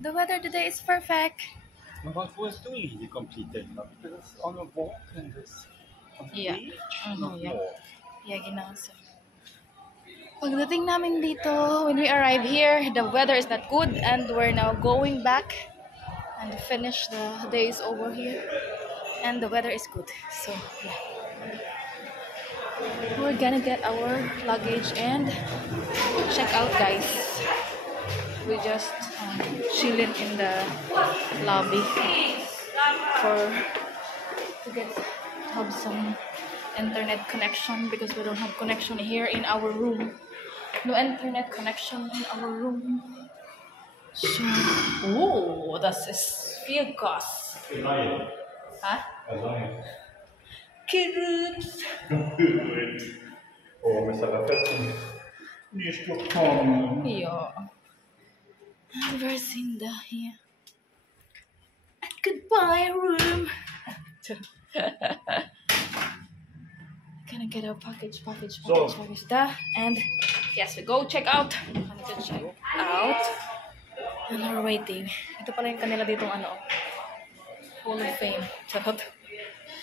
The weather today is perfect. What was doing the completed because on a walk and this on the Yeah. beach, Mhm, not yeah. more. Yeah, ginasa. Pagdating namin dito, when we arrive here, the weather is not good and we're now going back and finish the days over here. And the weather is good. So, yeah. We're gonna get our luggage and check out, guys. We just chilling in the lobby for to get have some internet connection because we don't have connection here in our room. No internet connection in our room. So, oh, das ist viel Gas. Huh? Kids. Oh, men ça va faire ni je peux prendre. Yeah. Versinda here. Goodbye, room. Gonna get our package. Da. And yes, we go check out. I'm gonna check out. And we're waiting. Ito pala yung kanila ditong Hall of Fame. Charot.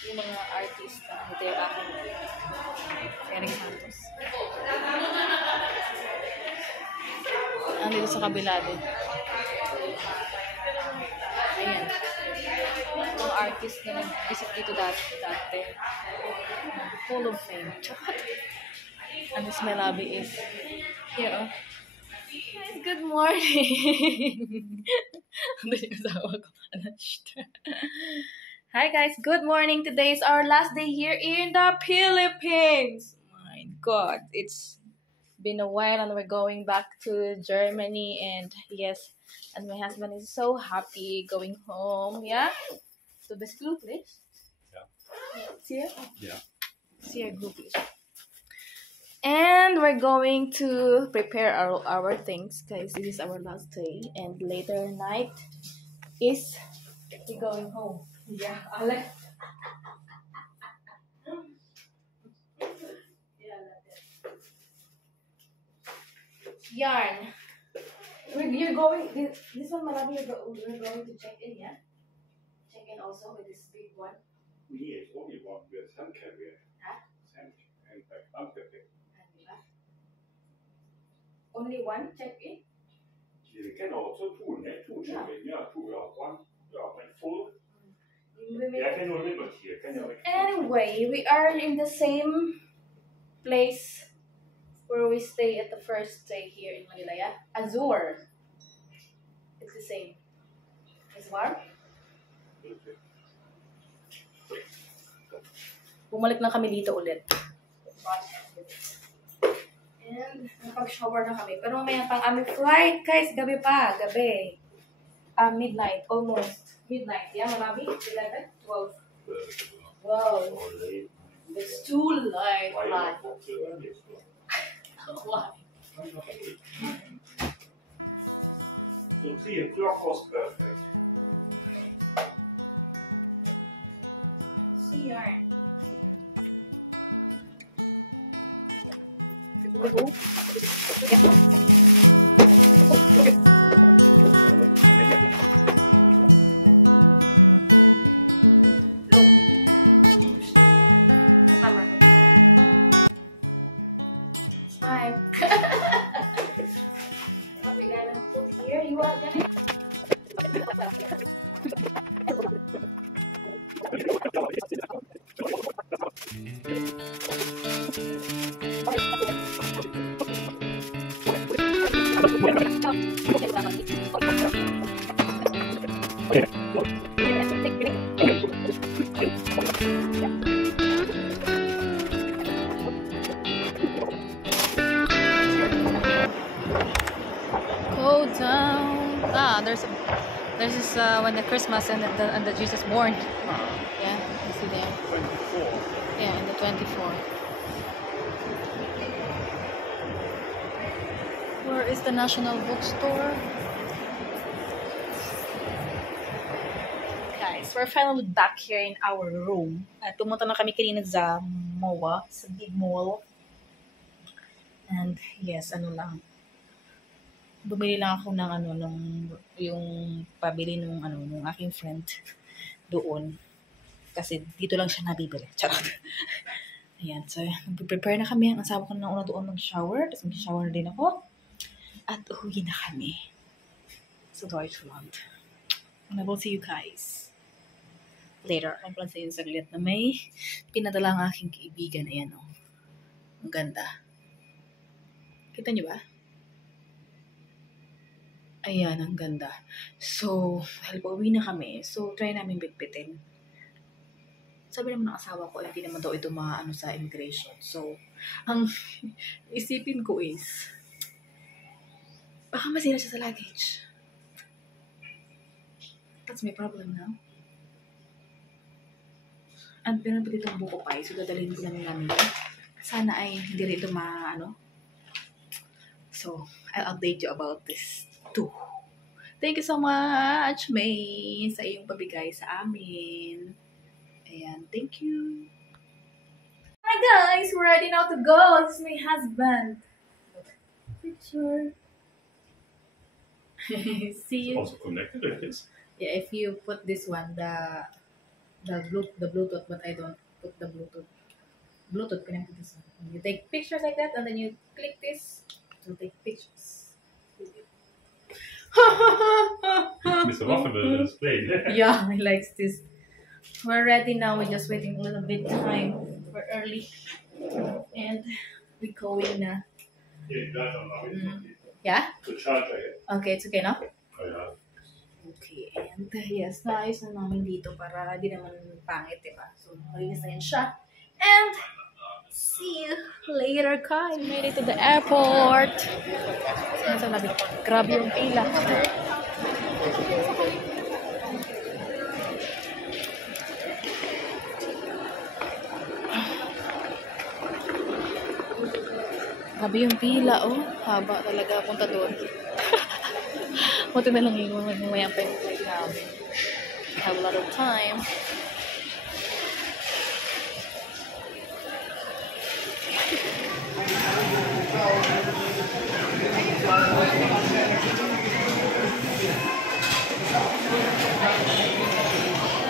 Yung mga artist. Ito yung aking Eric Santos. Andito sa kabila din. Ayan. Mga artist na nag-visit dito dati. Hall of Fame. Charot. And this my lobby is here. Oh. Guys, good morning. Hi guys, good morning. Today is our last day here in the Philippines. My God, it's been a while and we're going back to Germany, and yes, and my husband is so happy going home. Yeah, to the school place. Yeah. See ya? Yeah. See ya, group place. And we're going to prepare our things, guys. This is our last day, and later night is we going home. Yeah, Ale. Yarn. You're going. This one, Malabi, we're going to check in. Yeah, check in also with this big one. Yes, only one with hand carrier. Huh? Hand carrier. Only one check in. You can also two check in. Yeah, two. One. Yeah, full. Yeah, can you limit here? Can you? Anyway, we are in the same place where we stay at the first day here in Manila. Yeah, Azure. It's the same. It's warm. Bumalik lang kami dito ulit. And nakapag-shower na kami. Pero mamaya pang aming flight, guys. Gabi pa. Gabi. Midnight. Almost. Midnight. Yeah, marami? 11? 12. Wow. It's too late. Why? Why? So 3 o'clock was perfect. See yarn. Time. What we gonna put here? You are gonna. Go down. There's this when the Christmas and the Jesus born. Yeah, you see there. 24. Yeah, in the 24. Where is the National Bookstore? Guys, we're finally back here in our room. Pumunta na kami kanina sa MOA, sa big mall. And yes, ano lang. Bumili lang ako ng ano, yung pabili nung aking friend doon. Kasi dito lang siya nabibili. Charot. Ayan, so nag-prepare na kami. Ang asawa ko na una doon mag-shower. Tapos mag-shower na din ako. At uwi na kami sa Deutschland. And I will see you guys later. Ang plan sa inyo saglit na may pinadala ang aking kaibigan. Ayan o. Ang ganda. Kita niyo ba? Ayan, ang ganda. So, dahil pauwi na kami, so try namin bitbitin. Sabi naman ng asawa ko, hindi naman daw ito maano sa immigration. So, ang isipin ko is, baka masira siya sa luggage. That's my problem now. And meron pa dito ang buko pie, so dadalhin ko lang namin. Sana ay hindi rin ito maano. So, I'll update you about this too. Thank you so much, May, sa iyong pabigay sa amin. Ayan, thank you. Hi guys, we're ready now to go. This is my husband. Picture. See you. Also connected, I guess. Yeah, if you put this one, the Bluetooth, but I don't put the Bluetooth. Bluetooth connected to this one. You take pictures like that, and then you click this to take pictures. Mr. Waffen will display. Yeah, he likes this. We're ready now. We're just waiting a little bit time. We're early, and we're going na. Yeah. To charge, I guess. Okay, it's okay now. Oh, yeah. Okay, and yes, naayos na namin dito para di naman pangit, diba? So, malinis na yun siya. And, see you later, Kai. Made it to the airport. So, sabi, grabe yung pila. Grabe yung pila, oh. Haba talaga punta doon. Buti na lang yung mamaya pa yung flight namin. Have a lot of time.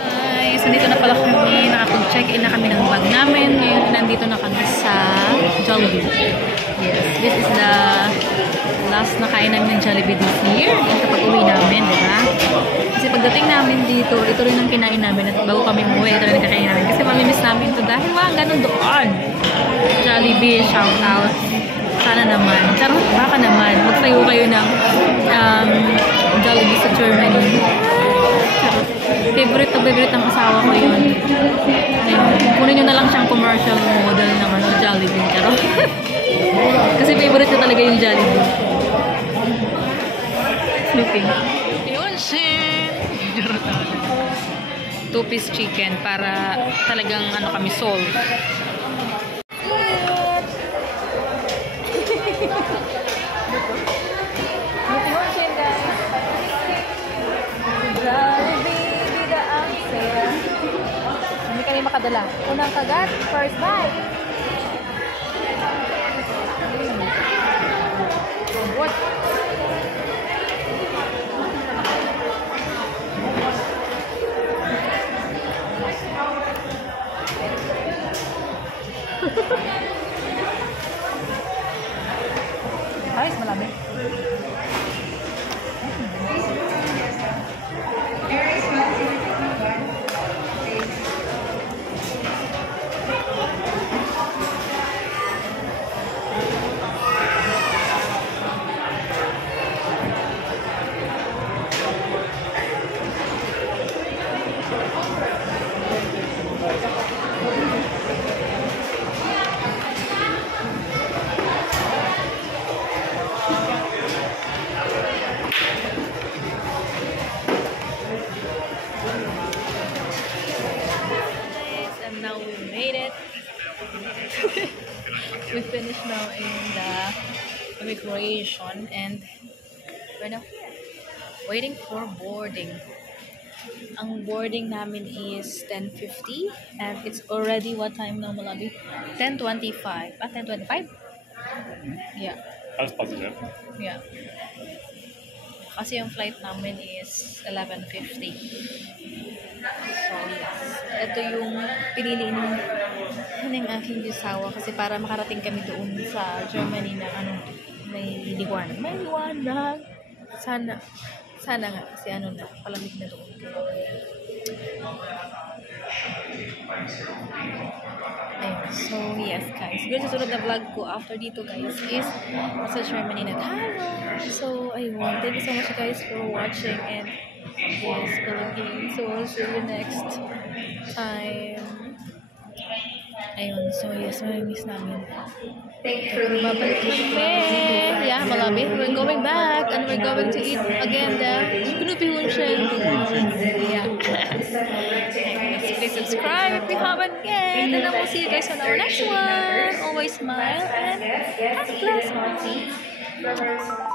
Guys, nandito na pala kami. Nakapag-check-in na kami ng bag namin. Ngayon, nandito na kami sa Jollibee. Yes, this is the last na kain namin ng Jollibee this year. Kapag uwi namin, diba? Kasi pagdating namin dito, ito rin ang kinain namin. At bago kami umuwi, ito rin ang kakain namin. Kasi mamimiss namin ito dahil mga ganun doon. Jollibee, shout out. Sana naman. Charot, baka naman. Magtayo kayo ng Jollibee sa Germany. Charot. Favorite ang asawa ko yun. Kunin nyo na lang siyang commercial model ng Jollibee. Charot. Kasi favorite ko talaga yung Jollibee. Sleeping. Yun, shit! Two-piece chicken para talagang kami solve. Hindi kami makadala. Unang kagat, first bite. What? Ayos, malami. And now we made it. We finished now in the immigration and we're now here waiting for boarding. Ang boarding namin is 10:50 and it's already what time now, Malabi? 10:25. 10:25? Yeah. Alles passiert, ja. Yeah. Kasi yung flight namin is 11:50. So, yes. Ito yung pinili ng aking asawa kasi para makarating kami doon sa Germany na may liwanag. May liwanag. Sana nga kasi palamig na doon. Ayun. So, yes guys. Siguro susunod na vlog ko after dito guys is sa Germany na tayo. So, ayun. Thank you so much guys for watching and yes, Philippines. So, I'll see you next time. Ayun. So, yes. Miss namin. Babalik kami. Yeah, malapit. We're going back and we're going to eat again the Knupi-Hunchen. Yeah. Please subscribe if you haven't yet. And I will see you guys on our next one. Always smile and have a blessed one.